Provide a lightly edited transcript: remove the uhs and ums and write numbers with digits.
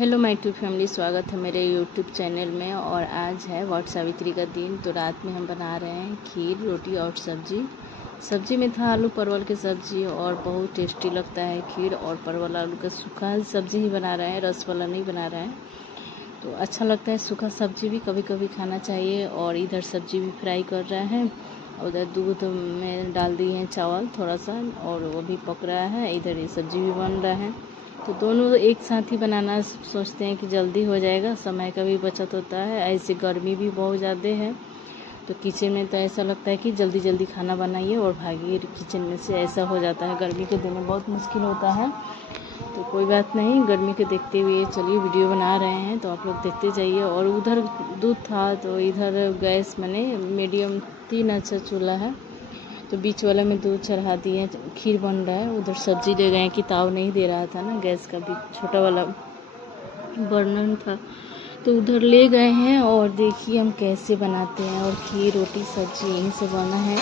Hello my to family, स्वागत है मेरे यूट्यूब चैनल में। और आज है वट सावित्री का दिन, तो रात में हम बना रहे हैं खीर, रोटी और सब्जी में था आलू परवल की सब्जी और बहुत टेस्टी लगता है खीर। और परवल आलू का सूखा सब्जी ही बना रहे हैं, रस वाला नहीं बना रहे हैं। तो अच्छा लगता है, सूखा सब्जी भी कभी कभी खाना चाहिए। और इधर सब्जी भी फ्राई कर रहे हैं, उधर दूध में डाल दिए हैं चावल थोड़ा सा और वो भी पक रहा है। इधर ये सब्जी भी बन रहा है, तो दोनों एक साथ ही बनाना सोचते हैं कि जल्दी हो जाएगा, समय का भी बचत होता है। ऐसे गर्मी भी बहुत ज़्यादा है, तो किचन में तो ऐसा लगता है कि जल्दी जल्दी खाना बनाइए और भागिए किचन में से। ऐसा हो जाता है, गर्मी के दिन में बहुत मुश्किल होता है। तो कोई बात नहीं, गर्मी के देखते हुए चलिए वीडियो बना रहे हैं, तो आप लोग देखते जाइए। और उधर दूध था, तो इधर गैस मैंने मीडियम 3 अच्छा चूल्हा है, तो बीच वाला में दूध चढ़ा दिए, खीर बन रहा है। उधर सब्जी ले गए हैं कि ताव नहीं दे रहा था ना, गैस का भी छोटा वाला बर्नर था, तो उधर ले गए हैं। और देखिए हम कैसे बनाते हैं। और खीर रोटी सब्जी यहीं से बना है।